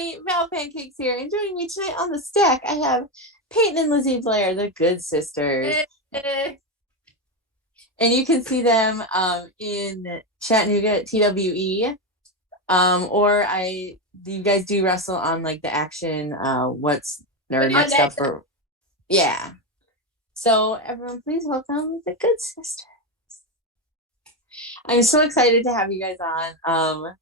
everybody, Valpancakes here, and joining me tonight on the stack, I have Payton and Lizzy Blair, the Good Sisters. And you can see them in Chattanooga at TWE. You guys do wrestle on like the Action What's Nerd stuff for, yeah. So everyone, please welcome the Good Sisters. I'm so excited to have you guys on.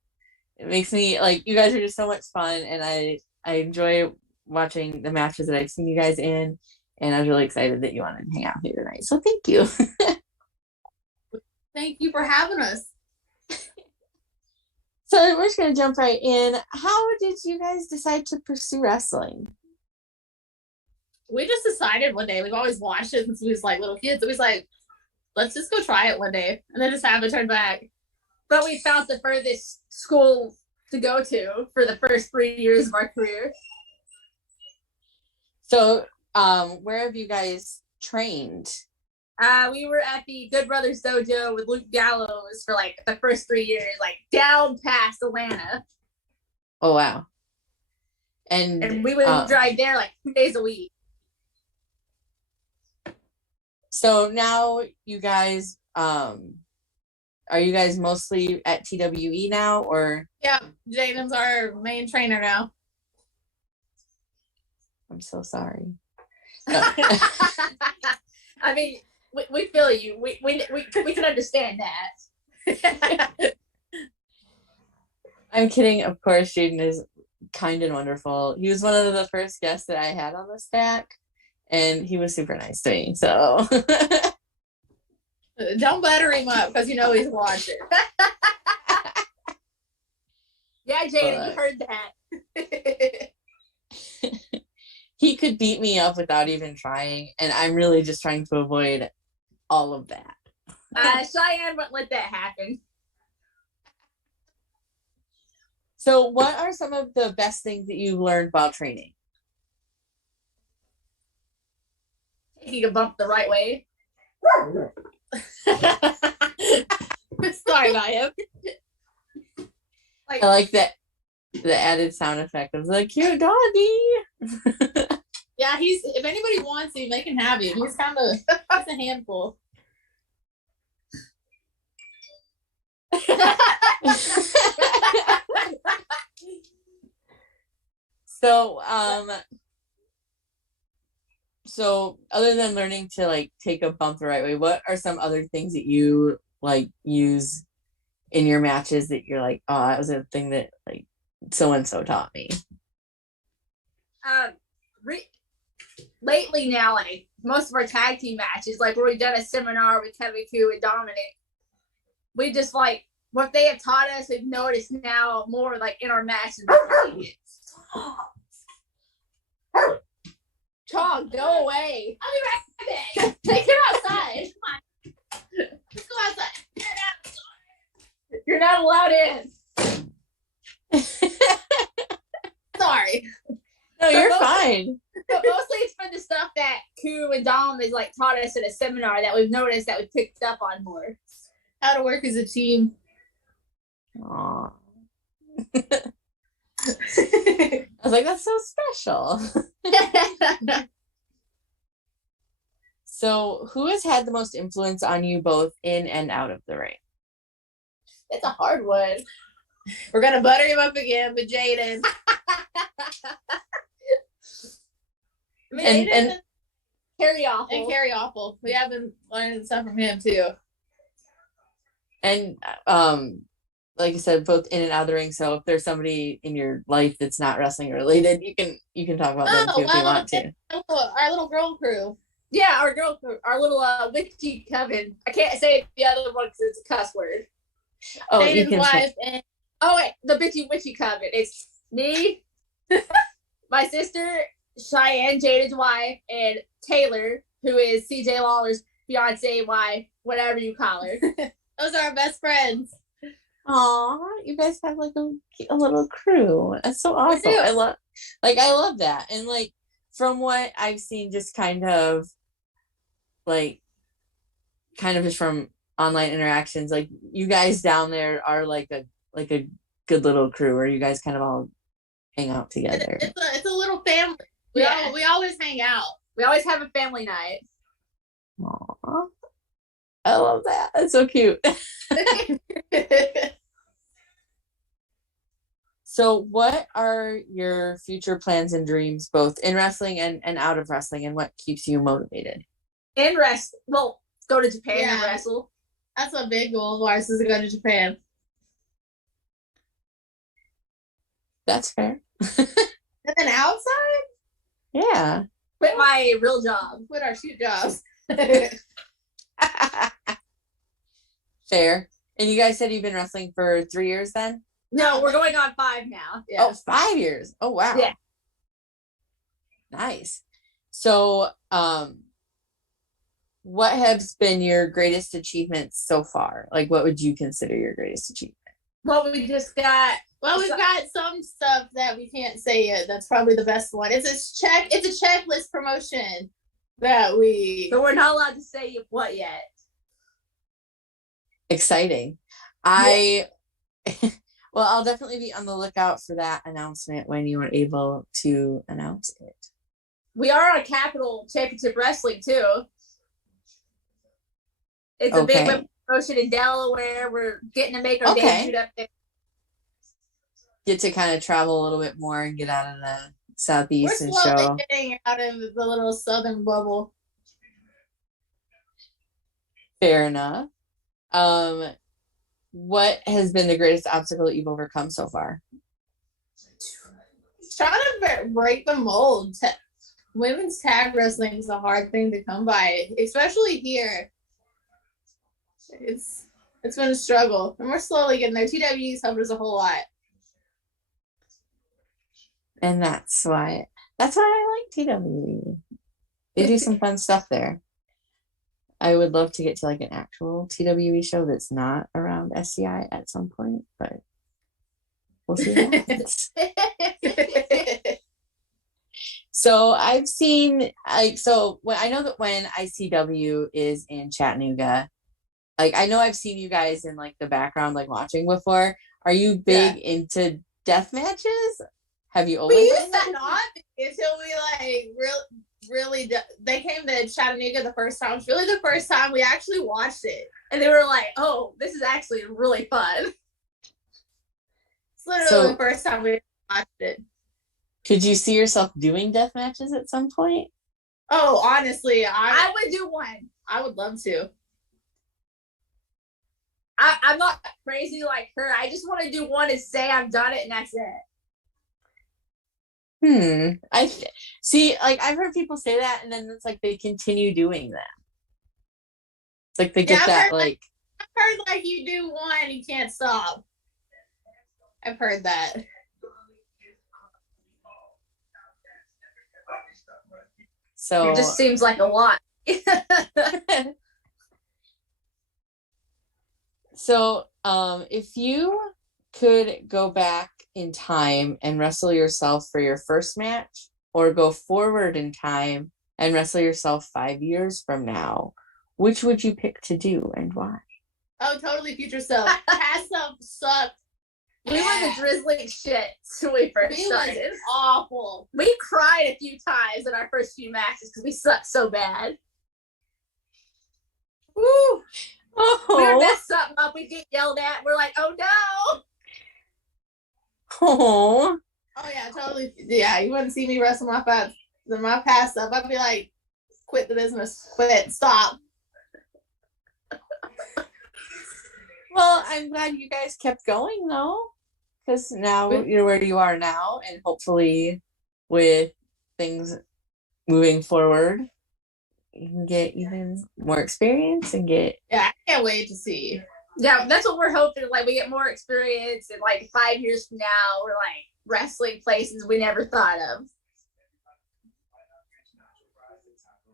It makes me like, you guys are just so much fun, and I enjoy watching the matches that I've seen you guys in, and I was really excited that you wanted to hang out here tonight. So thank you. Thank you for having us. So we're just gonna jump right in. How did you guys decide to pursue wrestling? We just decided one day. We've always watched it since we was like little kids. It was like, let's just go try it one day, and then just haven't turned back. But we found the furthest school to go to for the first 3 years of our career. So, where have you guys trained? We were at the Good Brothers Dojo with Luke Gallows for like the first 3 years, like down past Atlanta. Oh, wow. And we would drive there like 2 days a week. So now you guys, are you guys mostly at TWE now, or? Yeah, Jaden's our main trainer now. I'm so sorry. I mean, we feel you. We can understand that. I'm kidding. Of course, Jaden is kind and wonderful. He was one of the first guests that I had on the stack, and he was super nice to me. So don't butter him up because you know he's watching. Yeah, Jaden, you heard that. He could beat me up without even trying, and I'm really just trying to avoid all of that. Cheyenne won't let that happen. So what are some of the best things that you learned while training? Taking a bump the right way. Sorry about him. I like that, the added sound effect of the cute doggy. Yeah, if anybody wants him, they can have him. He's kind of a handful. So other than learning to like take a bump the right way, what are some other things that you like use in your matches that you're like, oh, that was a thing that like so and so taught me? Lately now, like most of our tag team matches, like where we've done a seminar with Kevin Q and Dominic, we just like what they have taught us, we've noticed now more like in our matches. Chog, go away. I'll be right back. Take him outside. Come on. Let's go outside. You're not allowed in. Sorry. No, you're fine. But mostly it's for the stuff that Ku and Dom has like taught us at a seminar that we've noticed that we've picked up on more. How to work as a team. Aww. I was like, that's so special. So who has had the most influence on you both in and out of the ring? It's a hard one. We're gonna butter him up again with Jaden. And Carrie Awful. And Carrie Awful. We have been learning stuff from him too. And like I said, both in and out of the ring. So if there's somebody in your life that's not wrestling related, you can talk about them too if you want to. Our little girl crew. Yeah, our girl crew, our little witchy coven. I can't say the other one because it's a cuss word. Oh, and you his can wife and the bitchy witchy coven. It's me, my sister, Cheyenne, Jaden's wife, and Taylor, who is CJ Lawler's fiance, wife, whatever you call her. Those are our best friends. Aw, you guys have like a little crew. That's so awesome. I love that. And like from what I've seen, just kind of just from online interactions, like you guys down there are like a good little crew, where you guys kind of all hang out together. It's a little family. We always hang out. We always have a family night. Aww. I love that. That's so cute. So what are your future plans and dreams, both in wrestling and out of wrestling, and what keeps you motivated? In wrestling, well, go to Japan and wrestle. That's a big goal of ours, is to go to Japan. That's fair. And then outside? Yeah. Quit my real job. Quit our shoot jobs. Fair. And you guys said you've been wrestling for 3 years then? No, we're going on 5 now. Yeah. Oh, 5 years. Oh, wow. Yeah. Nice. So, what has been your greatest achievements so far? Like, what would you consider your greatest achievement? Well, we just got. Well, we've got some stuff that we can't say yet. That's probably the best one. It's a checklist promotion that we. But we're not allowed to say what yet. Exciting. Well, I'll definitely be on the lookout for that announcement when you are able to announce it. We are on Capital Championship Wrestling too. It's a big web promotion in Delaware. We're getting to make our debut up there. Get to kind of travel a little bit more and get out of the Southeast and show. We're slowly getting out of the little Southern bubble. Fair enough. What has been the greatest obstacle that you've overcome so far? Trying to break the mold. Women's tag wrestling is a hard thing to come by, especially here. It's been a struggle, and we're slowly getting there. TW's helped us a whole lot. And that's why I like TWE. They do some fun stuff there. I would love to get to like an actual TWE show that's not around SCI at some point, but we'll see what happens. So I've seen I know that when ICW is in Chattanooga, like I know I've seen you guys in like the background, like watching before. Are you big into death matches? Have you always? We used to not until we like really they came to Chattanooga the first time. It was really the first time we actually watched it, and they were like, "Oh, this is actually really fun." It's literally the first time we watched it. Could you see yourself doing death matches at some point? Oh, honestly, I would do one. I would love to. I'm not crazy like her. I just want to do one and say I've done it, and that's it. I see. Like I've heard people say that, and then it's like they continue doing that. It's like they get that like. I've heard like you do one, you can't stop. I've heard that. So it just seems like a lot. So, if you could go back in time and wrestle yourself for your first match, or go forward in time and wrestle yourself 5 years from now, which would you pick to do and why? Oh, totally future self. Past self sucked. We were the drizzling shit when we first started. It was awful. We cried a few times in our first few matches because we sucked so bad. Woo! Oh. We would mess something up, we'd get yelled at. We're like, oh no! Oh yeah, totally. Yeah, you wouldn't see me wrestle my past stuff. I'd be like, quit the business, quit, stop. Well, I'm glad you guys kept going though, because now you're where you are now, and hopefully with things moving forward, you can get even more experience and get. Yeah, I can't wait to see. Yeah, that's what we're hoping. Like we get more experience, and like 5 years from now, we're like wrestling places we never thought of.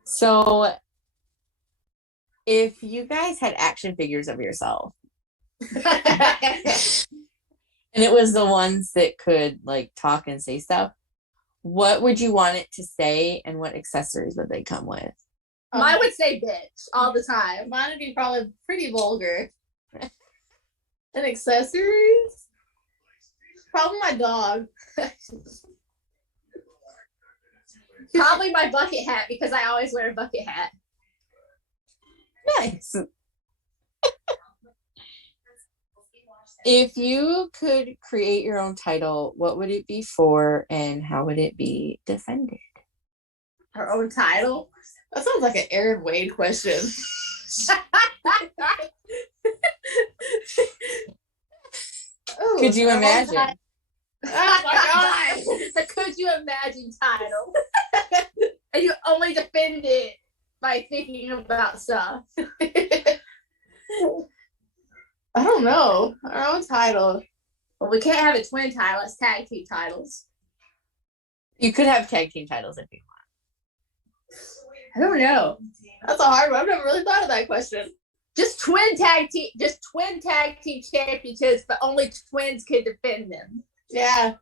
So, if you guys had action figures of yourself, and it was the ones that could like talk and say stuff, what would you want it to say, and what accessories would they come with? Mine would say bitch all the time. Mine would be probably pretty vulgar. And accessories? Probably my dog. Probably my bucket hat because I always wear a bucket hat. Nice. If you could create your own title, what would it be for and how would it be defended? Her own title? That sounds like an Aaron Wade question. Ooh, Could you imagine? Oh my god! Could you imagine title? And you only defend it by thinking about stuff. I don't know. Our own title. Well, we can't have a twin title. It's tag team titles. You could have tag team titles if you I don't know. That's a hard one. I've never really thought of that question. Just twin tag team championships, but only twins could defend them. Yeah. want.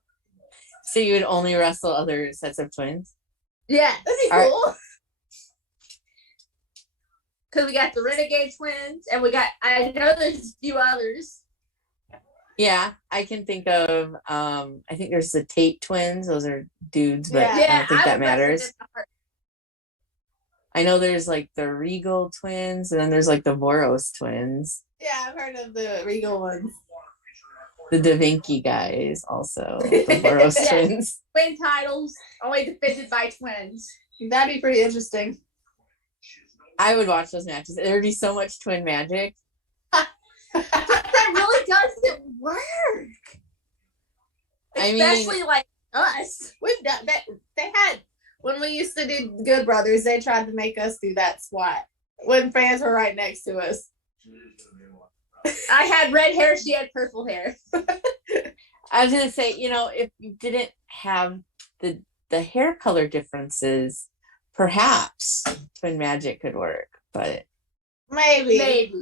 So you would only wrestle other sets of twins? Yeah, That'd be All cool. because we got the Renegade twins, and I know there's a few others. Yeah, I can think of, I think there's the Tate twins. Those are dudes, but Yeah. I don't think that would wrestle matters. them hard. I know there's like the Regal twins, and then there's like the Voros twins. Yeah, I've heard of the Regal ones. The Da Vinci guys also. The Voros Yeah. twins. Twin titles, only defended by twins. That'd be pretty interesting. I would watch those matches. There would be so much twin magic. That really doesn't work. I mean- Especially like us. We've done that. They had when we used to do Good Brothers. They tried to make us do that squat when fans were right next to us. I had red hair, she had purple hair. I was gonna say, if you didn't have the hair color differences, perhaps twin magic could work. But Maybe.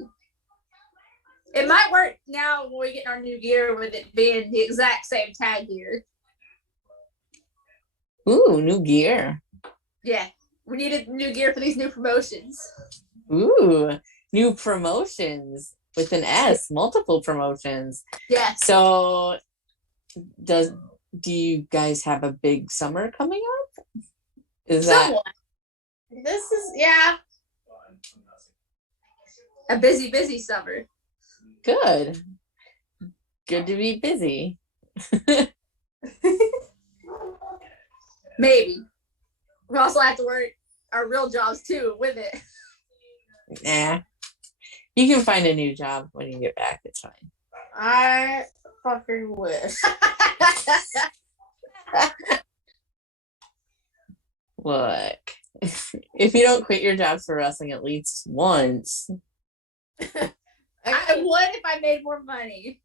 It might work now when we get our new gear with it being the exact same tag gear. ooh, new gear. Yeah. We needed new gear for these new promotions. Ooh, new promotions with an S, multiple promotions. Yes. So do you guys have a big summer coming up? Is that Somewhat. This is A busy summer. good? Good to be busy. Maybe. We also have to work our real jobs too with it. Nah. You can find a new job when you get back. It's fine. I fucking wish. Look, if you don't quit your jobs for wrestling at least once, I would if I made more money.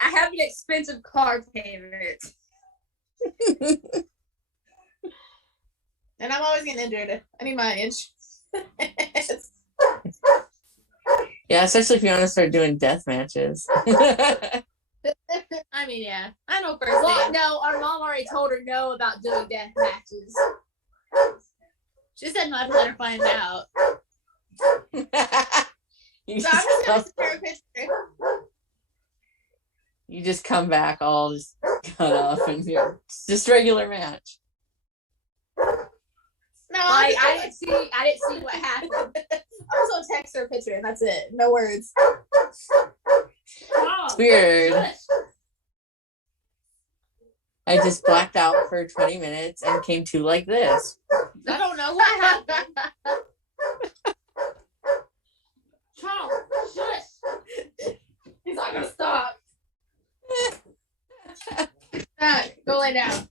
I have an expensive car payment. And I'm always getting injured. I need my inch. yeah, especially if you want to start doing death matches. I mean, yeah. I know first Well, aid. no, our mom already told her no about doing death matches. She said not to let her find out. you, So I'm just just come, gonna compare a picture. you just come back all just cut off and you're it's just regular match. No, Like I didn't see what happened. I'm just gonna text her a picture and that's it. No words. Oh, Weird. shush. I just blacked out for 20 minutes and came to like this. I don't know what happened. Charles, shush. He's not gonna stop. Go lay down.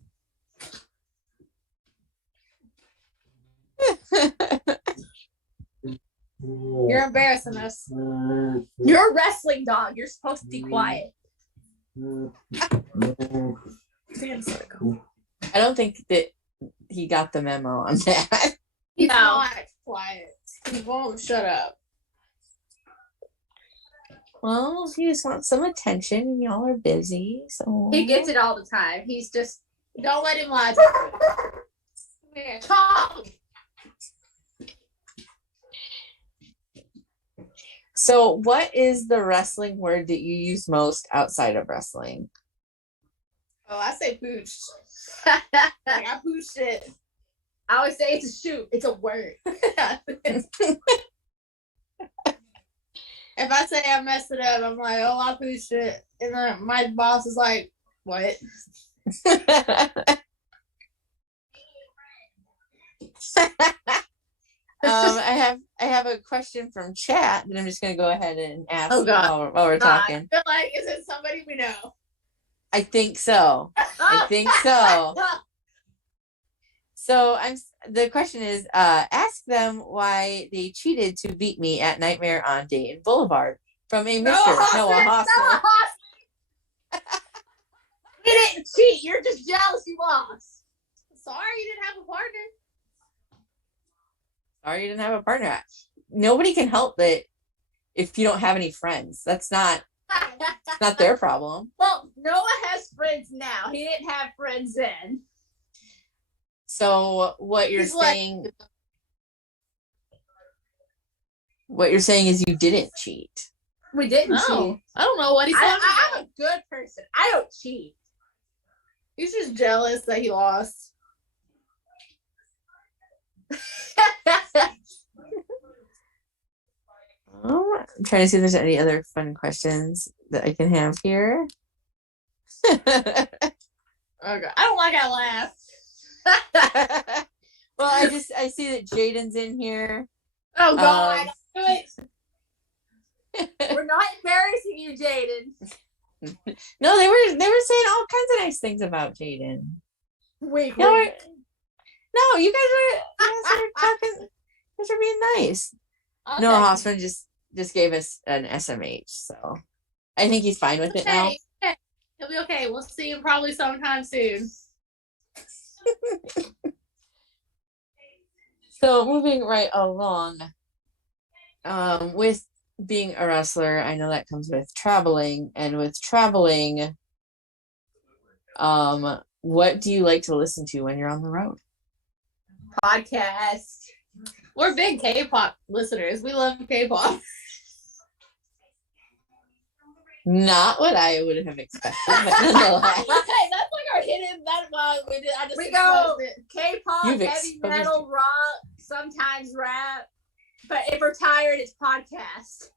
You're embarrassing us. You're a wrestling dog. You're supposed to be quiet. Damn circle. I don't think that he got the memo on that. He's No. not quiet. He won't shut up. Well, he just wants some attention and y'all are busy, so He gets it all the time. He's just Don't let him lie to you. Come here. Charles. So what is the wrestling word that you use most outside of wrestling? Oh, I say pooch. Like, I pooched it. I always say it's a shoot. It's a word. If I say I messed it up, I'm like, oh, I pooched it. And then my boss is like, what? I have a question from chat that I'm just gonna go ahead and ask Oh, God. while we're talking. I feel like, is it somebody we know? I think so. I think so. So the question is, ask them why they cheated to beat me at Nightmare on Dayton Boulevard from a Mr. Noah Hostler. You didn't cheat. You're just jealous you lost. Sorry you didn't have a partner. Sorry you didn't have a partner. Nobody can help it if you don't have any friends. That's not their problem. Well, Noah has friends now. He didn't have friends then. So what you're saying is you didn't cheat. We didn't cheat. I don't know what he's talking about. I'm a good person. I don't cheat. He's just jealous that he lost. I'm trying to see if there's any other fun questions that I can have here. Okay. I don't like I laugh. Well, I see that Jaden's in here. Oh God. We're not embarrassing you, Jaden. No, they were saying all kinds of nice things about Jaden. Wait. No, you guys are talking. You guys are being nice. Okay. Noah Hoffman just gave us an SMH, so I think he's fine with it now. Okay. He'll be okay. We'll see him probably sometime soon. So moving right along, with being a wrestler, I know that comes with traveling, and with traveling, what do you like to listen to when you're on the road? Podcast. We're big K-pop listeners. We love K-pop. Not what I would have expected, but nonetheless. Hey, that's like our hidden. That's why we did. I just We go it. K-pop, You've heavy exposed metal, rock, sometimes rap. But if we're tired, it's podcast.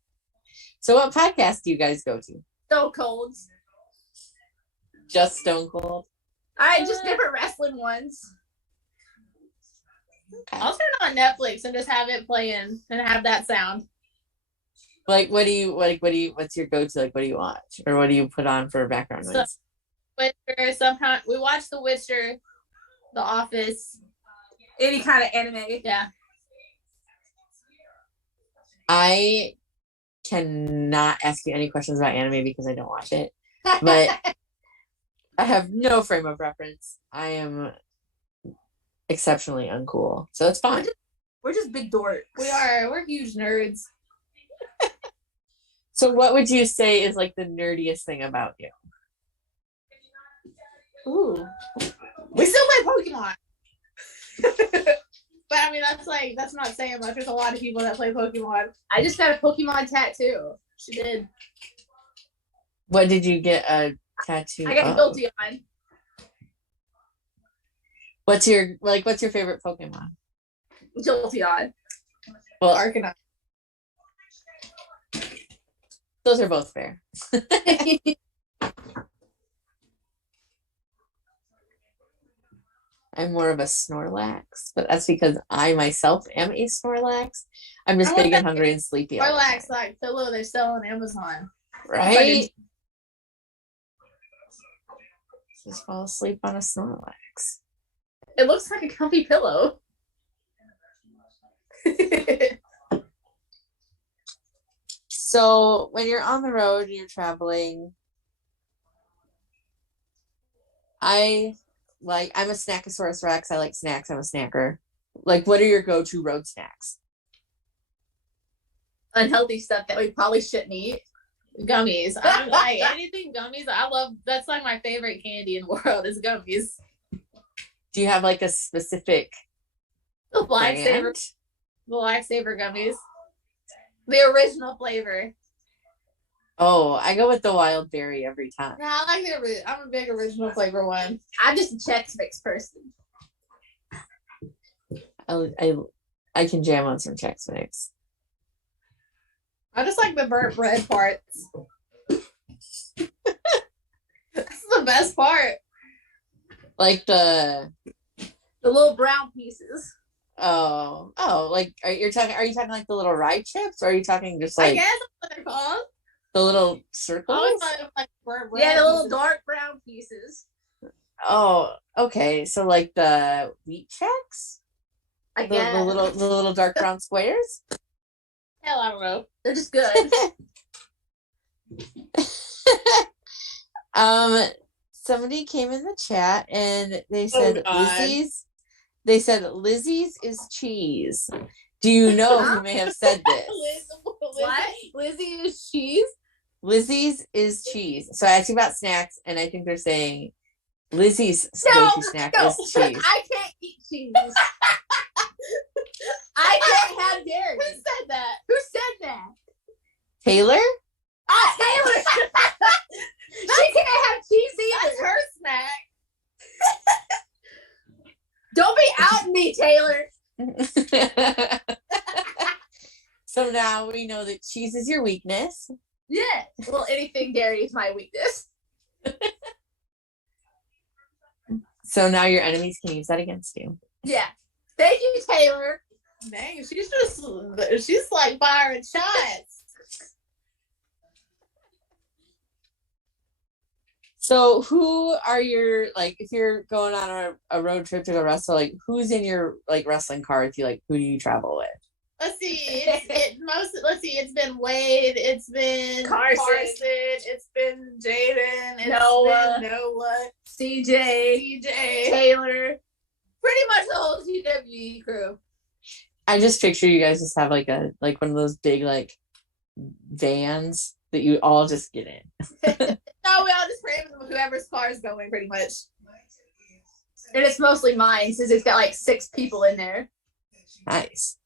So what podcast do you guys go to? Stone Colds. Just Stone Cold? Just different wrestling ones. I'll turn on Netflix and just have it playing and have that sound. What's your go-to? Like, what do you watch? Or what do you put on for background noise? Witcher, sometimes we watch The Witcher, The Office. Any kind of anime. Yeah. I cannot ask you any questions about anime because I don't watch it. But I have no frame of reference. I am exceptionally uncool. So it's fine. We're just big dorks. We're huge nerds. So what would you say is like the nerdiest thing about you? Ooh. We still play Pokemon. But I mean that's not saying much. There's a lot of people that play Pokemon. I just got a Pokemon tattoo. She did. What did you get a tattoo? I got guilty on. What's your favorite Pokemon? Jolteon. Well, Arcanine. those are both fair. I'm more of a Snorlax, but that's because I myself am a Snorlax. I'm just big and hungry and sleepy. Snorlax like pillow they sell on Amazon. Right? Just fall asleep on a Snorlax. It looks like a comfy pillow. So when you're on the road and you're traveling, I'm a Snackosaurus Rex. I like snacks. I'm a snacker. Like, what are your go-to road snacks? Unhealthy stuff that we probably shouldn't eat. Gummies. I'm like anything gummies. I love. That's like my favorite candy in the world is gummies. Do you have like a specific The lifesaver. brand? The lifesaver gummies. The original flavor. Oh, I go with the wild berry every time. No, I like I'm a big original flavor one. I'm just a Chex Mix person. I can jam on some Chex Mix. I just like the burnt bread parts. That's the best part. Like the little brown pieces. Like are you talking like the little rye chips, or are you talking just I like guess that's what they're called. the little I circles? always thought of like burnt bread. Yeah, the little pieces. dark brown pieces. Oh, okay. So like the wheat checks? I The guess. little dark brown squares? Hell, I don't know. They're just good. Somebody came in the chat and they said Lizzie's is cheese. Do you know who may have said this? What? Lizzie is cheese? Lizzie's is cheese. So I asked you about snacks, and I think they're saying Lizzie's go-to snack is cheese. I can't eat cheese. I can't have dairy. Who said that? Who said that? Taylor? Taylor. She can't have cheese either. That's her snack. Don't be outing me, Taylor. So now we know that cheese is your weakness. Yeah. Well, anything dairy is my weakness. So now your enemies can use that against you. Yeah. Thank you, Taylor. Dang, she's like firing shots. So who are your, like, if you're going on a road trip to go wrestle, like who's in your like wrestling car with you? Like who do you travel with? Let's see. It's been Wade. It's been Carson. It's been Jaden. It's Noah. been Noah. CJ. Taylor. Pretty much the whole TWE crew. I just picture you guys just have like one of those big like vans that you all just get in. No, we all just cram whoever's car is going, pretty much. And it's mostly mine since it's got like 6 people in there. Nice.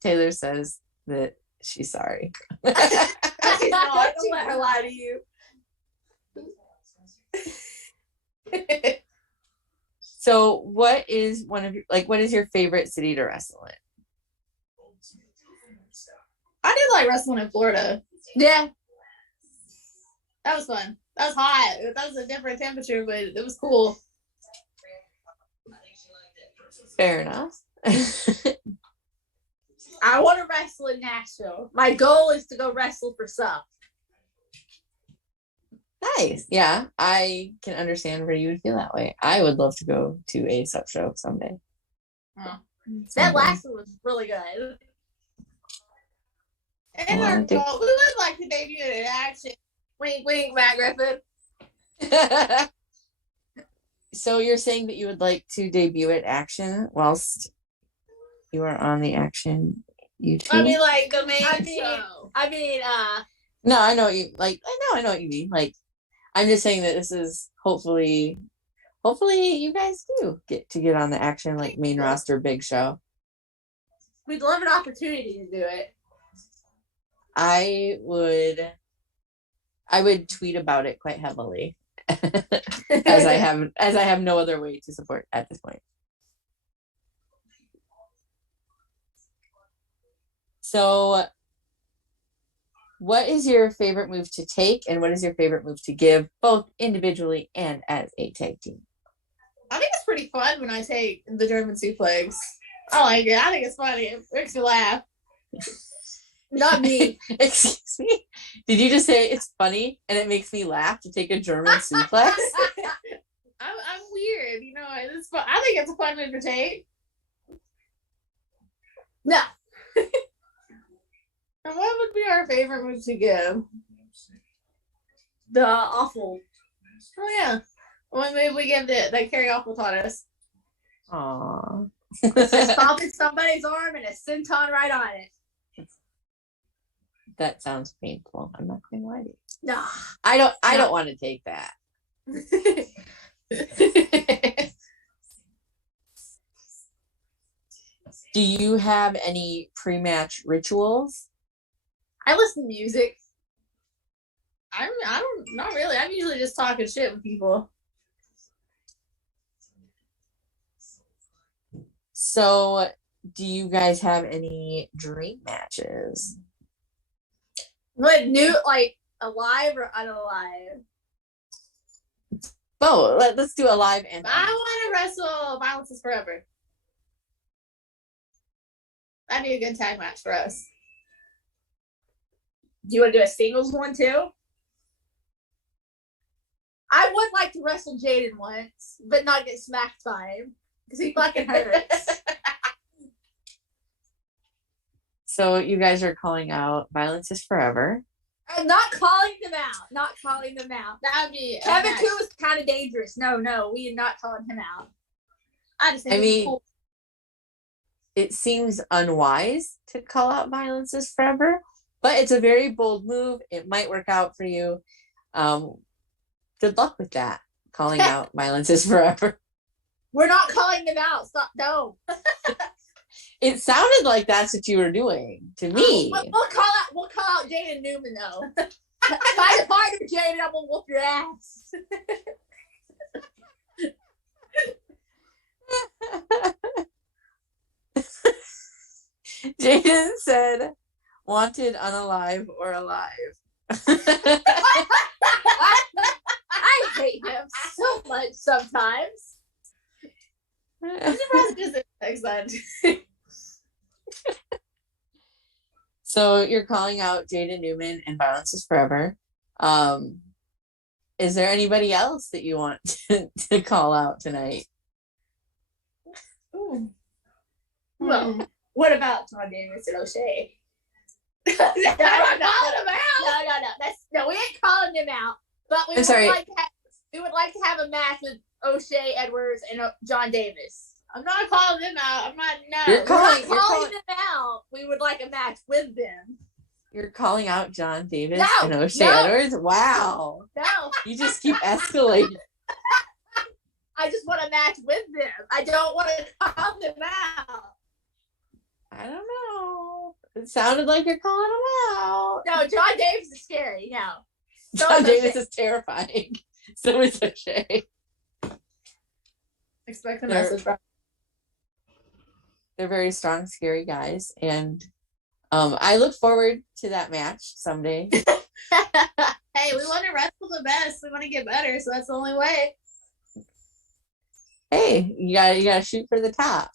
Taylor says that she's sorry. She's not. Don't let her lie to you. So what is your favorite city to wrestle in? I did like wrestling in Florida. Yeah. That was fun. That was hot. That was a different temperature, but it was cool. Fair enough. I want to wrestle in Nashville. My goal is to go wrestle for SUP. Nice. Yeah, I can understand where you would feel that way. I would love to go to a SUP show someday. Oh. That last one was really good. And our goal, we would like to debut it in action. Wink, wink, Matt Griffin. So you're saying that you would like to debut at Action whilst you are on the Action YouTube? I mean, like the main show. No, I know what you like. I know what you mean. Like, I'm just saying that this is hopefully you guys do get on the Action like main roster big show. We'd love an opportunity to do it. I would tweet about it quite heavily, as I have no other way to support at this point. So, what is your favorite move to take, and what is your favorite move to give, both individually and as a tag team? I think it's pretty fun when I take the German suplex. I like it. I think it's funny. It makes you laugh. Not me. Excuse me? Did you just say it's funny and it makes me laugh to take a German suplex? I'm weird, you know. It's fun. I think it's a fun move to take. No. And what would be our favorite move to give? The awful. Oh yeah, one move we give that Carrie Awful taught us. Aww. Just stomping somebody's arm and a senton right on it. That sounds painful. I'm not going to lie to you. No. I don't want to take that. Do you have any pre-match rituals? I listen to music. I don't, not really. I'm usually just talking shit with people. So, do you guys have any dream matches? Like alive or unalive? Oh, let's do alive and I want to wrestle Violence is Forever. That'd be a good tag match for us. Do you want to do a singles one too? I would like to wrestle Jaden once, but not get smacked by him because he fucking hurts. So you guys are calling out Violence is Forever. I'm not calling them out. Not calling them out. That would be Kevin too is kind of dangerous. No, we are not calling him out. I just think he's cool. It seems unwise to call out Violence is Forever, but it's a very bold move. It might work out for you. Good luck with that. Calling out Violence is Forever. We're not calling them out. Stop. No. It sounded like that's what you were doing to me. We'll call out Jaden Newman though. Fight harder, Jaden. I'm gonna whoop your ass. Jaden said, "Wanted, unalive, or alive." I hate him so much sometimes. So you're calling out Jaden Newman and Violence is Forever. Is there anybody else that you want to call out tonight? Well, what about John Davis and O'Shea? I'm not calling him out. No, we ain't calling them out. But we would like to have a match with O'Shea, Edwards, and John Davis. I'm not calling them out. I'm not. No, You're calling them out. We would like a match with them. You're calling out John Davis and O'Shea Edwards? Wow. No. You just keep escalating. I just want a match with them. I don't want to call them out. I don't know. It sounded like you're calling them out. No, John Davis is scary. No. John Davis is terrifying. So is O'Shea. Expect a message. They're very strong, scary guys. And I look forward to that match someday. Hey, we want to wrestle the best. We want to get better. So that's the only way. Hey, you gotta shoot for the top.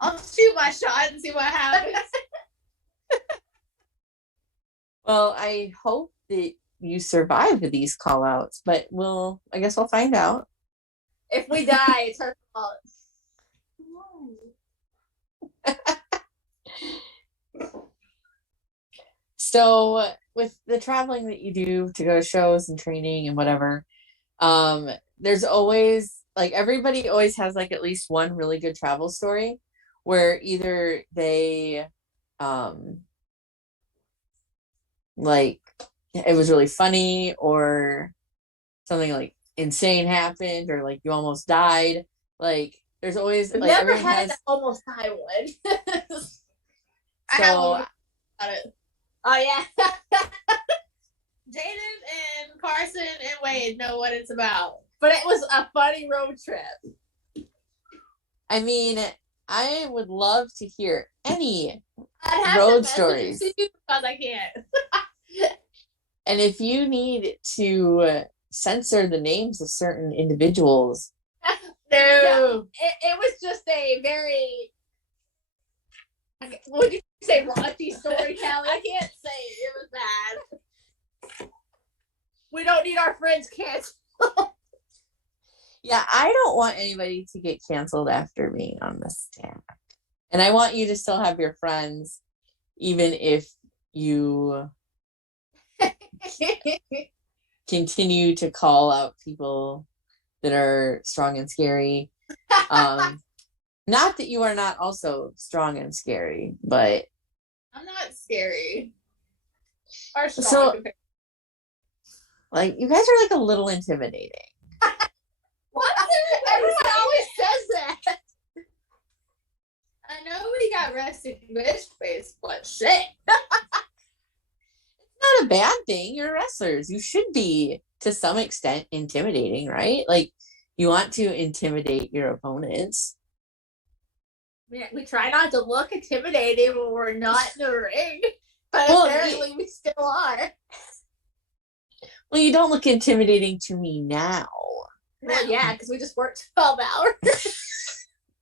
I'll shoot my shot and see what happens. Well, I hope that you survive these call outs, but I guess we'll find out. If we die, it's her fault. So with the traveling that you do to go to shows and training and whatever, there's always everybody always has at least one really good travel story where either they it was really funny or something insane happened or you almost died. There's always I've never had that almost die one. I have one about it. Oh yeah. Jaden and Carson and Wade know what it's about. But it was a funny road trip. I mean, I would love to hear any road stories. Because I can't. And if you need to censor the names of certain individuals. No. Yeah, it was just a very, what did you say, raunchy story, Callie? I can't say it. It was bad. We don't need our friends canceled. Yeah, I don't want anybody to get canceled after being on the staff. And I want you to still have your friends, even if you continue to call out people that are strong and scary. Not that you are not also strong and scary, but I'm not scary. Or strong. So, you guys are a little intimidating. What? Everyone always says that. I got resting bitch face, but shit. Not a bad thing. You're wrestlers. You should be, to some extent, intimidating, right? Like, you want to intimidate your opponents. We try not to look intimidating when we're not in the ring, but apparently we still are. Well, you don't look intimidating to me now. Well, yeah, because we just worked 12 hours.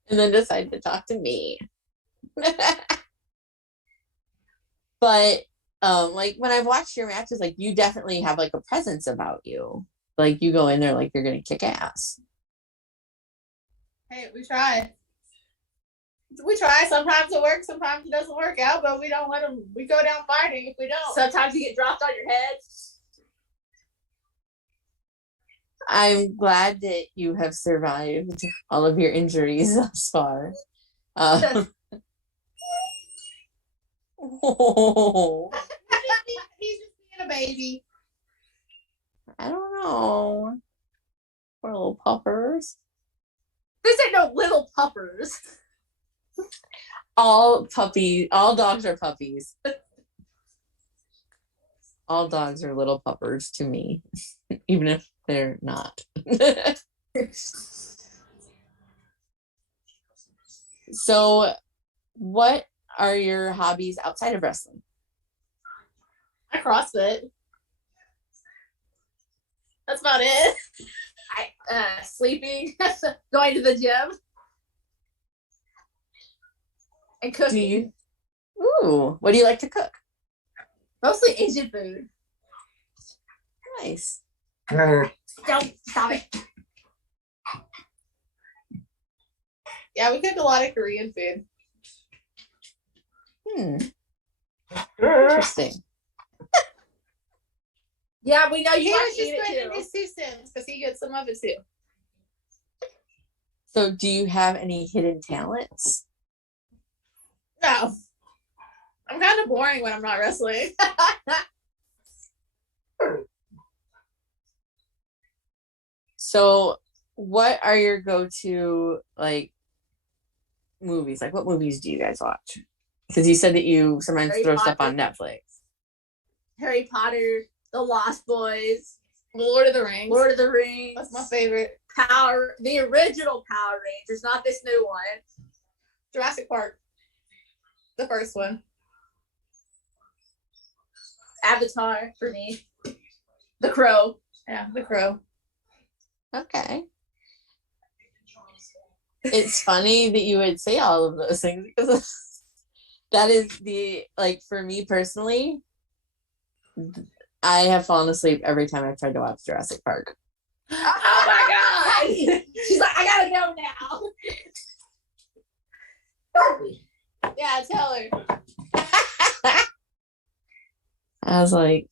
And then decided to talk to me. But, like, when I've watched your matches, like, you definitely have, like, a presence about you. Like, you go in there like you're going to kick ass. Hey, we try. We try. Sometimes it works, sometimes it doesn't work out, but we don't let them. We go down fighting if we don't. Sometimes you get dropped on your head. I'm glad that you have survived all of your injuries thus far. Oh. He's just being a baby. I don't know. Poor little puppers. This ain't no little puppers. All dogs are puppies. All dogs are little puppers to me, even if they're not. So, what are your hobbies outside of wrestling? I CrossFit. That's about it. Sleeping, going to the gym, and cooking. What do you like to cook? Mostly Asian food. Nice. Don't stop it. Yeah, we cook a lot of Korean food. Interesting. Yeah, we know you He like was to just eat it putting too. his 2 cents because he gets some of it too. So, do you have any hidden talents? No. I'm kind of boring when I'm not wrestling. So, what are your go-to, like, movies? Like, what movies do you guys watch? Because you said that you sometimes Harry throw Potter. stuff on Netflix. Harry Potter, The Lost Boys, Lord of the Rings. Lord of the Rings. That's my favorite. The original Power Rangers, not this new one. Jurassic Park. The first one. Avatar for me. The Crow. Yeah, The Crow. Okay. It's funny that you would say all of those things because that is for me personally, I have fallen asleep every time I've tried to watch Jurassic Park. Oh my god! She's like, I gotta go now. Yeah, tell her. I was like,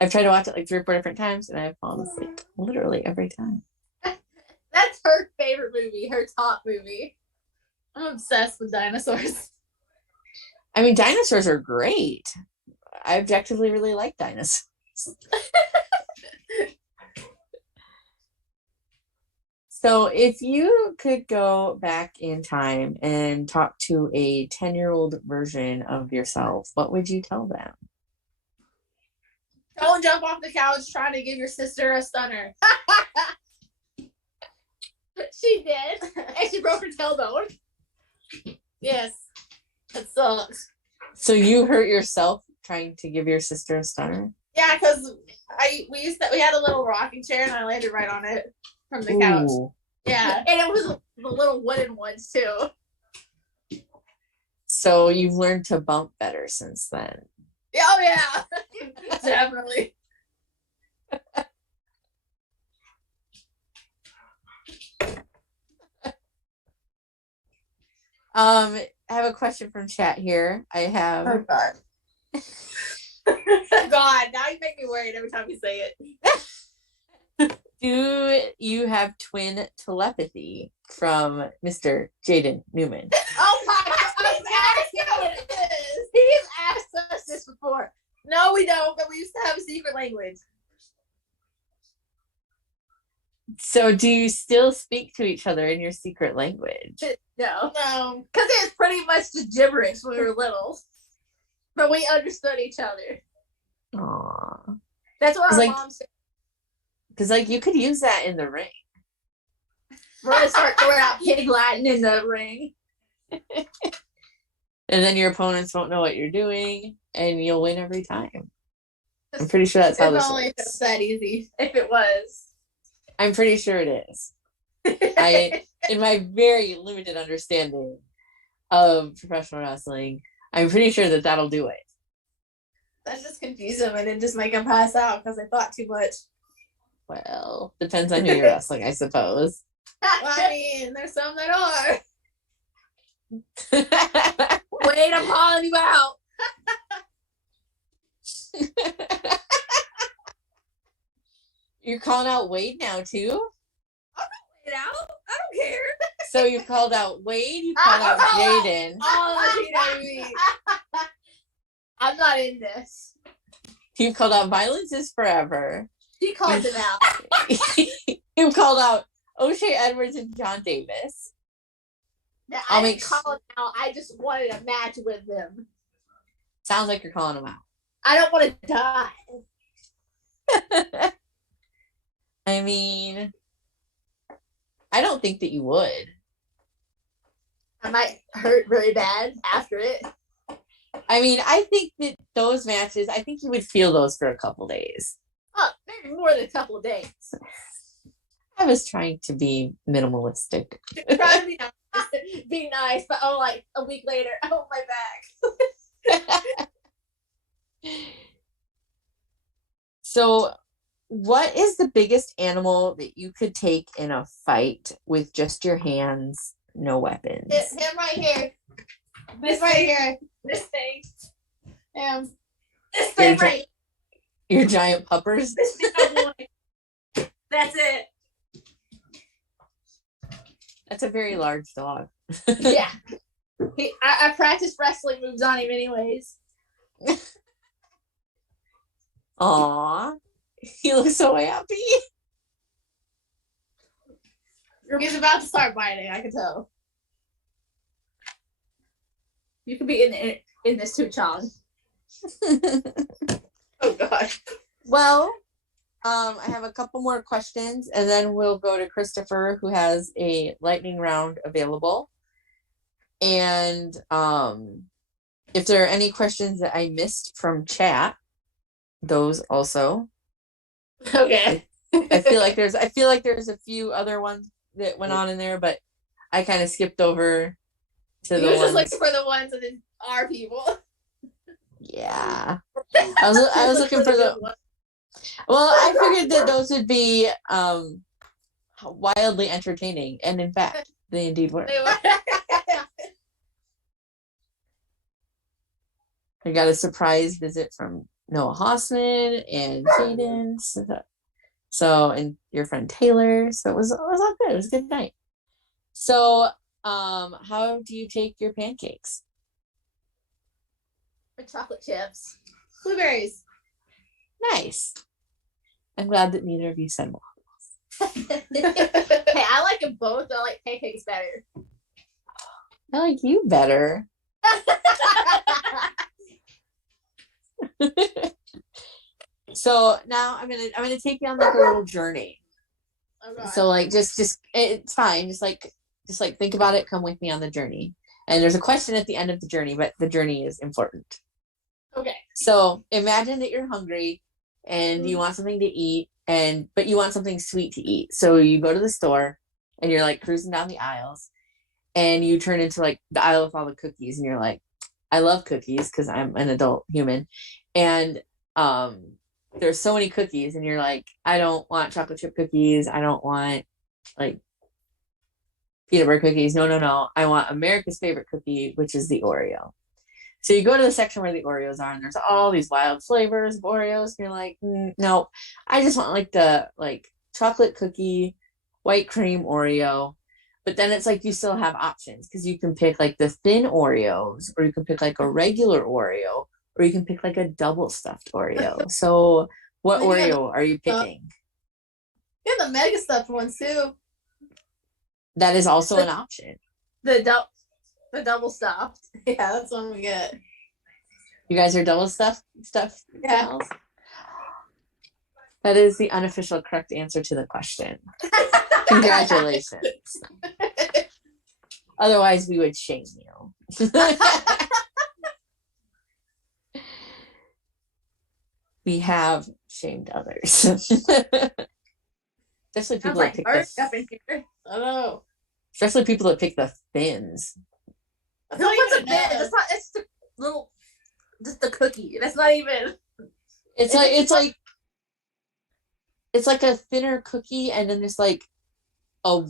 I've tried to watch it like 3 or 4 different times and I've fallen asleep literally every time. That's her favorite movie, her top movie. I'm obsessed with dinosaurs. I mean, dinosaurs are great. I objectively really like dinosaurs. So if you could go back in time and talk to a 10-year-old version of yourself, what would you tell them? Don't jump off the couch trying to give your sister a stunner. She did. And she broke her tailbone. Yes. That sucks. So you hurt yourself trying to give your sister a stunner? Yeah, because we had a little rocking chair and I landed right on it from the couch. Yeah. And it was the little wooden ones too. So you've learned to bump better since then. Oh yeah. Definitely. I have a question from chat here. I have. Oh God. God, now you make me worried every time you say it. Do you have twin telepathy from Mr. Jaden Newman? Oh my god, he's asked us this before. No, we don't, but we used to have a secret language. So do you still speak to each other in your secret language? No, No. because it was pretty much just gibberish when we were little, but we understood each other. Aww. That's what our Like, mom said. because like you could use that in the ring. We're gonna start throwing out pig Latin in the ring. And then your opponents won't know what you're doing, and you'll win every time. I'm pretty sure that's how this only works. that easy. If it was. I'm pretty sure it is. In my very limited understanding of professional wrestling, I'm pretty sure that that'll do it. That just confuse them and then just make them pass out because they thought too much. Well, depends on who you're wrestling, I suppose. Well, I mean, there's some that are. Wait, I'm calling you out. You're calling out Wade now too? Wait out? I don't care. So you called out Wade, you called out Jaden. Oh, you know what I mean? I'm not in this. You called out Violence is Forever. She called them out. You called out O'Shea Edwards and John Davis. Now, I'll I make didn't call them out. I just wanted a match with them. Sounds like you're calling them out. I don't want to die. I mean, I don't think that you would. I might hurt really bad after it. I mean, I think that those matches, I think you would feel those for a couple days. Oh, maybe more than a couple of days. I was trying to be minimalistic. Trying to be nice, but like a week later, oh, my back. So, what is the biggest animal that you could take in a fight with just your hands, no weapons? Him right here. This right here. This thing. This thing right Your giant puppers? This big boy. That's it. That's a very large dog. Yeah. I practiced wrestling moves on him anyways. Aw. He looks so happy. He's about to start biting, I can tell. You could be in this too, Chong. Oh, God. Well, I have a couple more questions, and then we'll go to Christopher, who has a lightning round available. And if there are any questions that I missed from chat, those also. Okay. I feel like there's a few other ones that went on in there, but I kind of skipped over to the He was ones. just looking for the ones that are people. Yeah. I was looking for the. Well, I figured that those would be wildly entertaining, and in fact, they indeed were. I got a surprise visit from Noah Hossman and Jaden, so and your friend Taylor. So it was all good. It was a good night. So, how do you take your pancakes? With chocolate chips. Blueberries. Nice. I'm glad that neither of you said waffles. Hey, I like them both, but I like pancakes better. I like you better. So now I'm gonna take you on like a little journey. Oh, God. So like just it's fine. Just like think about it. Come with me on the journey. And there's a question at the end of the journey, but the journey is important. Okay. So imagine that you're hungry and you want something to eat, but you want something sweet to eat. So you go to the store and you're like cruising down the aisles, and you turn into like the aisle with all the cookies, and you're like, I love cookies because I'm an adult human, and there's so many cookies, and you're like, I don't want chocolate chip cookies. I don't want like peanut butter cookies. No. I want America's favorite cookie, which is the Oreo. So you go to the section where the Oreos are, and there's all these wild flavors of Oreos. And you're like, no, I just want like the chocolate cookie, white cream Oreo. But then it's like you still have options because you can pick like the thin Oreos, or you can pick like a regular Oreo, or you can pick like a double stuffed Oreo. So what Oreo are you picking? Yeah, the mega stuffed ones too. That is also an option. The double stuffed. Yeah, that's what we get. You guys are double stuff. Yeah. Dolls? That is the unofficial correct answer to the question. Congratulations. Otherwise, we would shame you. We have shamed others. Especially people that pick I don't know. Especially people that pick the thins. What's a thin? It's the little, just the cookie. That's not even. It's like a thinner cookie, and then there's like a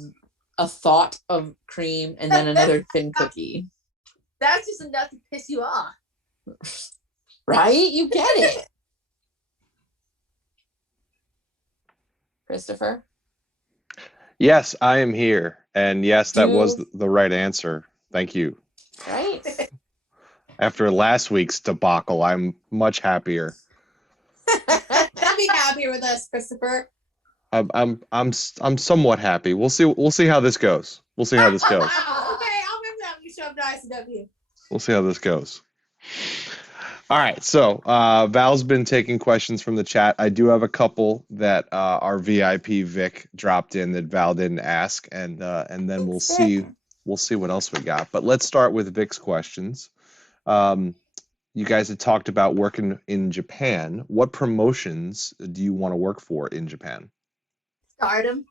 thought of cream, and then another thin cookie. That's just enough to piss you off. Right? You get it. Christopher? Yes, I am here. And yes, that was the right answer. Thank you. Right? After last week's debacle, I'm much happier. I'll be happier with us, Christopher. I'm somewhat happy. We'll see how this goes. We'll see how this goes. Okay, I'll remember that when you show up to ICW. We'll see how this goes. All right, so Val's been taking questions from the chat. I do have a couple that our VIP Vic dropped in that Val didn't ask, and then we'll see what else we got. But let's start with Vic's questions. You guys had talked about working in Japan. What promotions do you want to work for in Japan? Stardom.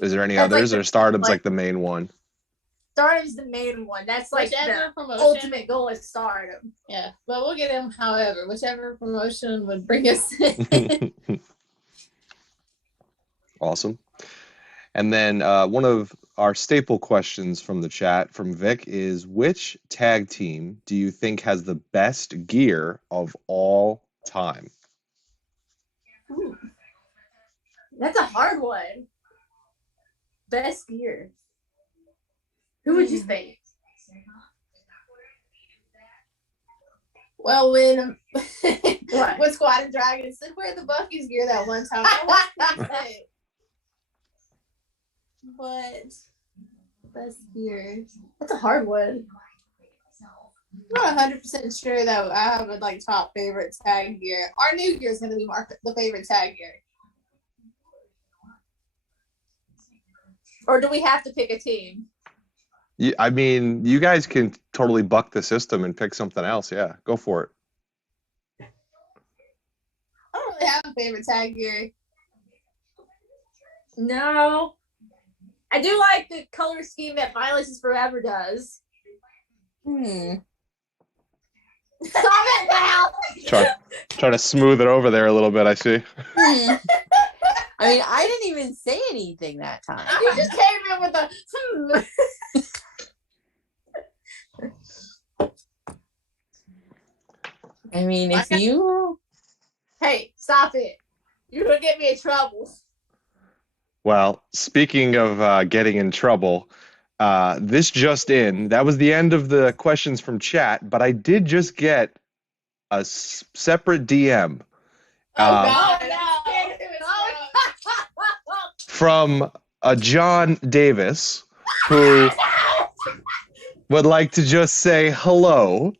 Is there any others, or Stardom's like the main one? Stardom's the main one. That's like the ultimate goal is Stardom. Yeah, but we'll get him however, whichever promotion would bring us in. Awesome. And then one of our staple questions from the chat from Vic is, which tag team do you think has the best gear of all time? Ooh. That's a hard one. Best gear. Who would you think? Well, when Squad and Dragons said wear the Bucky's gear that one time, but best gear. That's a hard one. I'm not 100% sure that I have a like top favorite tag gear. Our new gear is going to be the favorite tag gear. Or do we have to pick a team? I mean, you guys can totally buck the system and pick something else. Yeah, go for it. I don't really have a favorite tag gear. No. I do like the color scheme that Violence is Forever does. Hmm. Stop it now! Try to smooth it over there a little bit, I see. I mean, I didn't even say anything that time. You just came in with a I mean, if you... Hey, stop it. You're going to get me in trouble. Well, speaking of getting in trouble, this just in, that was the end of the questions from chat, but I did just get a separate DM. From a John Davis, who would like to just say hello.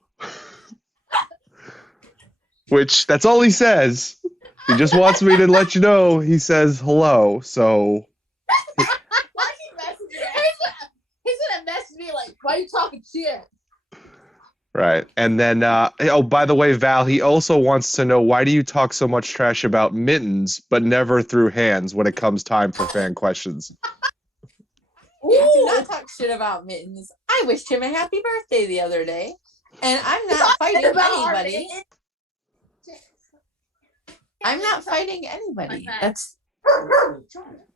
Which, that's all he says. He just wants me to let you know he says hello, so... He's gonna message me like, why are you talking shit? Right. And then, oh, by the way, Val, he also wants to know, why do you talk so much trash about Mittens, but never through hands when it comes time for fan questions? I do not talk shit about Mittens. I wished him a happy birthday the other day, and I'm not fighting anybody. I'm not fighting anybody. That's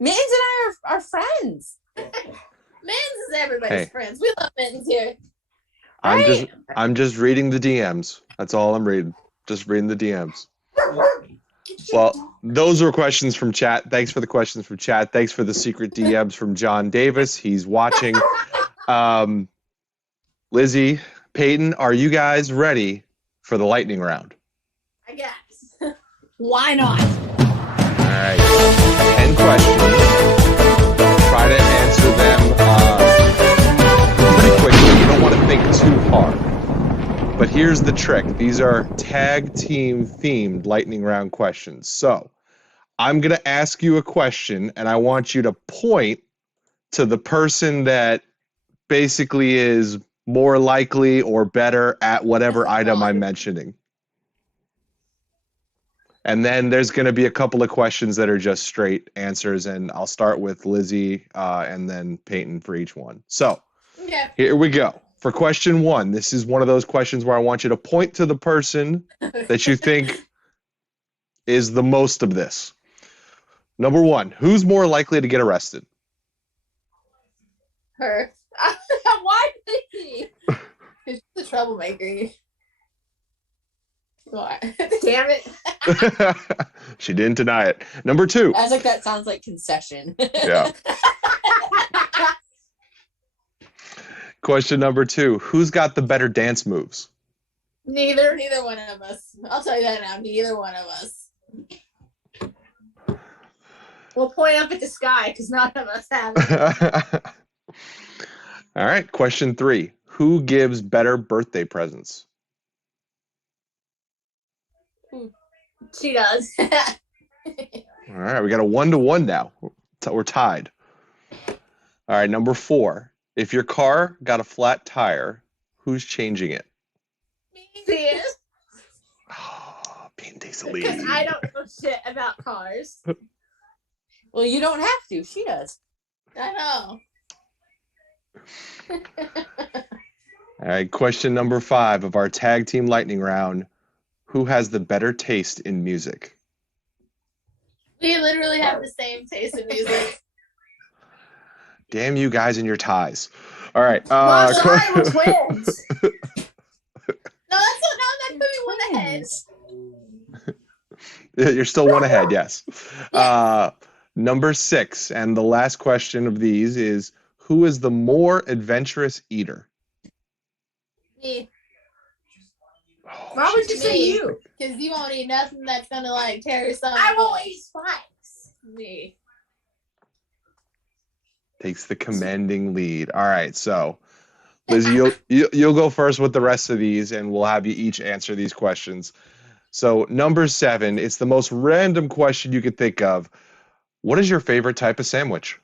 Mittens and I are friends. Mittens is everybody's friends. We love Mittens here. I'm just reading the DMs. That's all I'm reading. Just reading the DMs. Well, those were questions from chat. Thanks for the questions from chat. Thanks for the secret DMs from John Davis. He's watching. Lizzie, Payton, are you guys ready for the lightning round? I guess. Why not? All right. 10 questions. Try to answer them pretty quickly. You don't want to think too hard. But here's the trick. These are tag team themed lightning round questions. So I'm going to ask you a question, and I want you to point to the person that basically is more likely or better at whatever item I'm mentioning. And then there's going to be a couple of questions that are just straight answers, and I'll start with Lizzie and then Payton for each one. So here we go. For question 1, this is one of those questions where I want you to point to the person that you think is the most of this. Number 1, who's more likely to get arrested? Her. Why Vicky? She's the troublemaker. Why? Damn it. She didn't deny it. Number 2. I was like, that sounds like concession. Yeah. Question number 2. Who's got the better dance moves? Neither one of us. I'll tell you that now. Neither one of us. We'll point up at the sky because none of us have it. All right. Question 3. Who gives better birthday presents? She does. All right. We got a 1-1 now. We're tied. All right. Number 4. If your car got a flat tire, who's changing it? Me. Oh, Payton takes the lead. Because I don't know shit about cars. Well, you don't have to. She does. I know. All right. Question number 5 of our tag team lightning round. Who has the better taste in music? We literally have the same taste in music. Damn you guys and your ties. All right. We're twins. No, that could be one ahead. You're still one ahead, yes. Number 6, and the last question of these is, who is the more adventurous eater? Me. Oh, Why would you say you? Because you won't eat nothing that's going to, like, tear yourself I won't eat spikes. Me. Takes the commanding lead. All right, so Lizzie, you'll go first with the rest of these, and we'll have you each answer these questions. So number 7, it's the most random question you could think of. What is your favorite type of sandwich?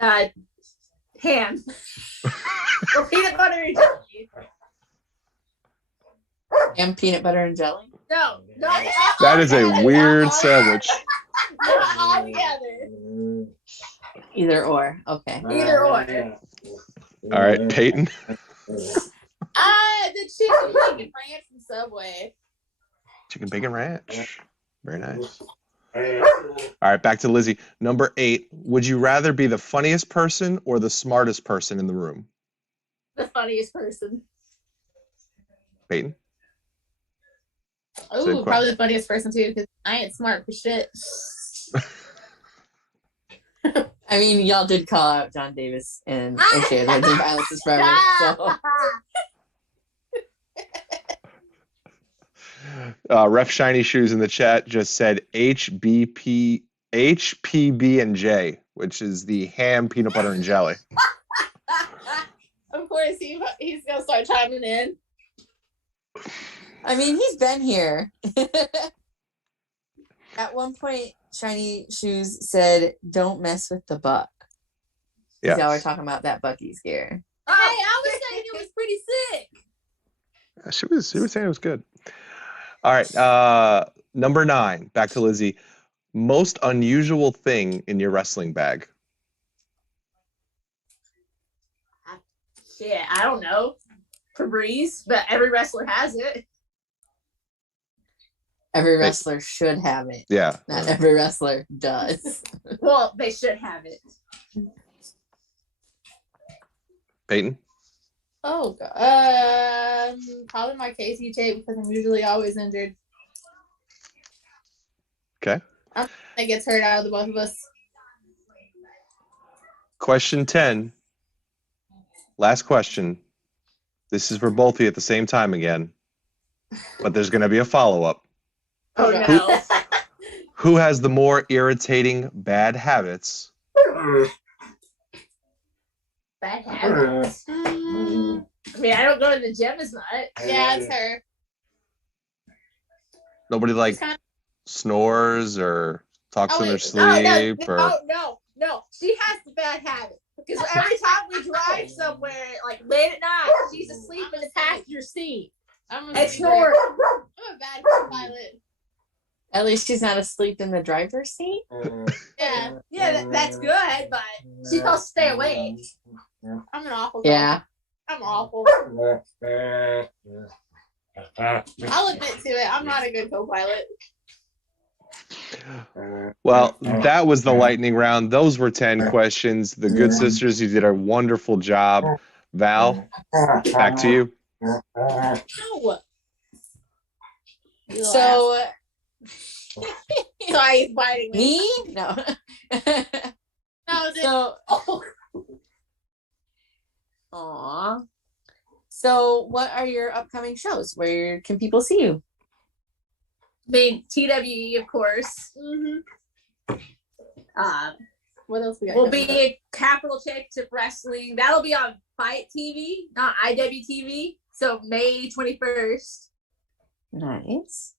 Ham. Or peanut butter and jelly. And peanut butter and jelly? No, not That is a weird sandwich. not all together. Either or. Okay. Either or. All right, Payton. The chicken bacon ranch from Subway. Chicken bacon ranch. Very nice. All right, back to Lizzie. Number 8, would you rather be the funniest person or the smartest person in the room? The funniest person. Payton? Oh, probably the funniest person too, because I ain't smart for shit. I mean, y'all did call out John Davis and O'Shea Edwards and Violence is Forever. So. Ref Shiny Shoes in the chat just said HPB and J, which is the ham, peanut butter, and jelly. Of course, he's gonna start chiming in. I mean, he's been here. At one point, Shiny Shoes said, "Don't mess with the buck." Yeah, y'all were talking about that Bucky's gear. Hey, I was saying it was pretty sick. She was saying it was good. All right, number 9. Back to Lizzie. Most unusual thing in your wrestling bag? Shit, I don't know. Febreze, but every wrestler has it. Every wrestler should have it. Yeah. Not every wrestler does. Well, they should have it. Payton? Oh god. Probably my KC tape because I'm usually always injured. Okay. That gets hurt out of the both of us. Question 10. Last question. This is for both of you at the same time again. But there's going to be a follow-up. Oh no. Who has the more irritating bad habits? Bad habits. I mean, I don't go to the gym as much. Yeah, it's her. Nobody like snores or talks in their sleep No. She has the bad habit. Because every time we drive somewhere, like late at night, she's asleep in the passenger seat. I'm And snoring. I'm a bad co-pilot. At least she's not asleep in the driver's seat. Yeah. Yeah, that's good, but she's supposed to stay awake. I'm an awful Yeah. I'm awful. I'll admit to it. I'm not a good co-pilot. Well, that was the lightning round. Those were 10 questions. The good sisters, you did a wonderful job. Val, back to you. Ow. So, Sorry, he's biting me. me? No. No, So, oh. aw. So, what are your upcoming shows? Where can people see you? I mean, TWE, of course. Mm-hmm. What else we got? We'll be Capital Championship Wrestling. That'll be on Fight TV, not IWTV. So May 21st. Nice.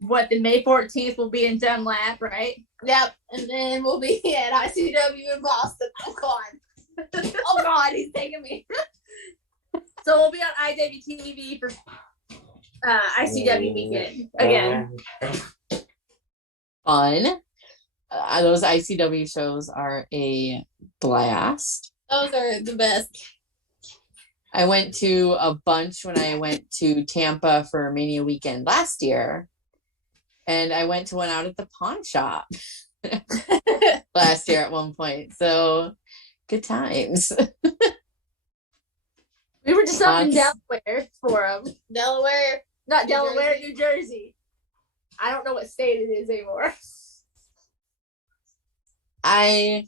Then May 14th will be in Dunlap, right? Yep. And then we'll be at ICW in Boston. Oh God. Oh God, he's taking me. So we'll be on IWTV for ICW weekend again. Fun. Those ICW shows are a blast. Those are the best. I went to a bunch when I went to Tampa for Mania weekend last year. And I went to one out at the pawn shop last year at one point. So good times. We were just up in Delaware for them. Delaware. Not Delaware, New Jersey. I don't know what state it is anymore. I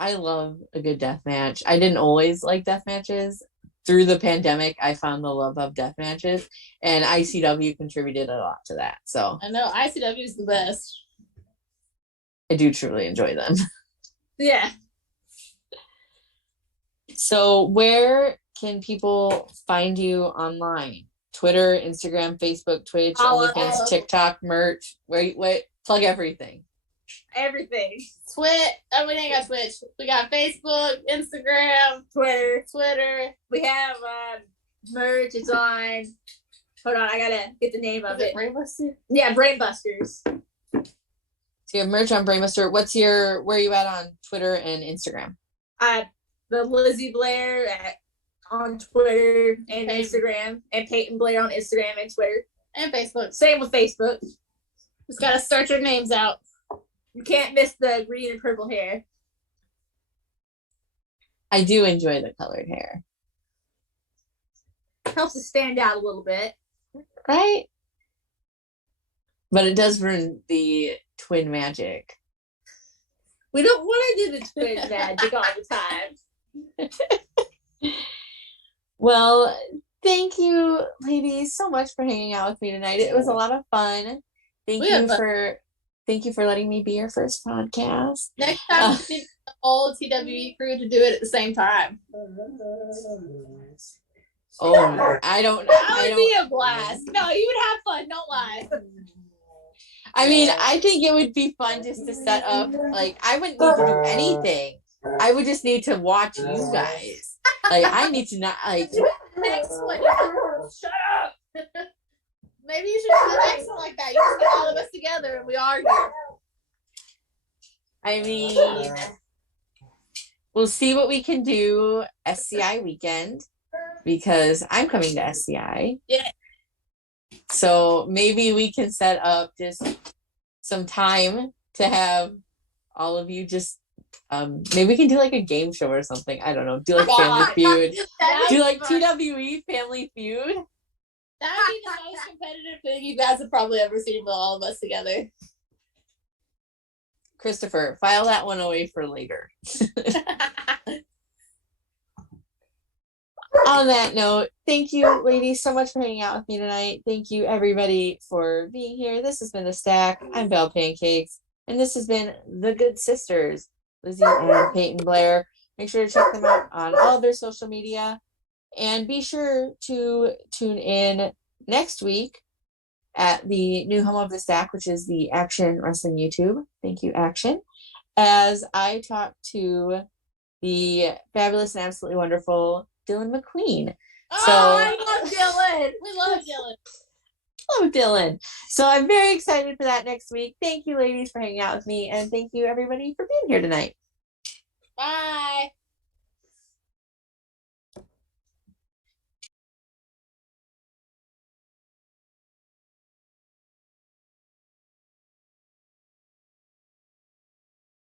love a good death match. I didn't always like death matches. Through the pandemic, I found the love of death matches, and ICW contributed a lot to that. So I know ICW is the best. I do truly enjoy them. Yeah. So where can people find you online? Twitter, Instagram, Facebook, Twitch, OnlyFans, TikTok, merch. Wait, plug everything. Everything. Twitch. Oh, we ain't got Twitch. We got Facebook, Instagram, Twitter. We have merch. It's on. Hold on, I gotta get the name of it. Brainbuster? Yeah, Brainbusters. So you have merch on Brainbuster. Where are you at on Twitter and Instagram? The Lizzy Blair on Twitter and Instagram, and Payton Blair on Instagram and Twitter and Facebook. Same with Facebook. Just gotta search your names out. You can't miss the green and purple hair. I do enjoy the colored hair. Helps us stand out a little bit. Right? But it does ruin the twin magic. We don't want to do the twin magic all the time. Well, thank you, ladies, so much for hanging out with me tonight. It was a lot of fun. Thank you for letting me be your first podcast. Next time, we need the whole TWE crew to do it at the same time. Oh, I don't. That would be a blast. No, you would have fun. Don't lie. I mean, I think it would be fun just to set up. Like, I wouldn't need to do anything. I would just need to watch you guys. Like, I need to not like. Next one. Shut up. Maybe you should do the next one like that. You just get all of us together and we argue. I mean, we'll see what we can do SCI weekend because I'm coming to SCI. Yeah. So maybe we can set up just some time to have all of you just maybe we can do like a game show or something. I don't know. Do like Family Feud. Do like TWE Family Feud. That would be the most competitive thing you guys have probably ever seen with all of us together. Christopher, file that one away for later. On that note, thank you, ladies, so much for hanging out with me tonight. Thank you, everybody, for being here. This has been The Stack. I'm Valpancakes, and this has been The Good Sisters, Lizzie and Payton Blair. Make sure to check them out on all of their social media, and be sure to tune in next week at the new home of The Stack, which is the Action Wrestling YouTube. Thank you, Action. As I talk to the fabulous and absolutely wonderful Dylan McQueen. So I love Dylan. We love Dylan. Hello, Dylan. So I'm very excited for that next week. Thank you, ladies, for hanging out with me, and thank you, everybody, for being here tonight. Bye.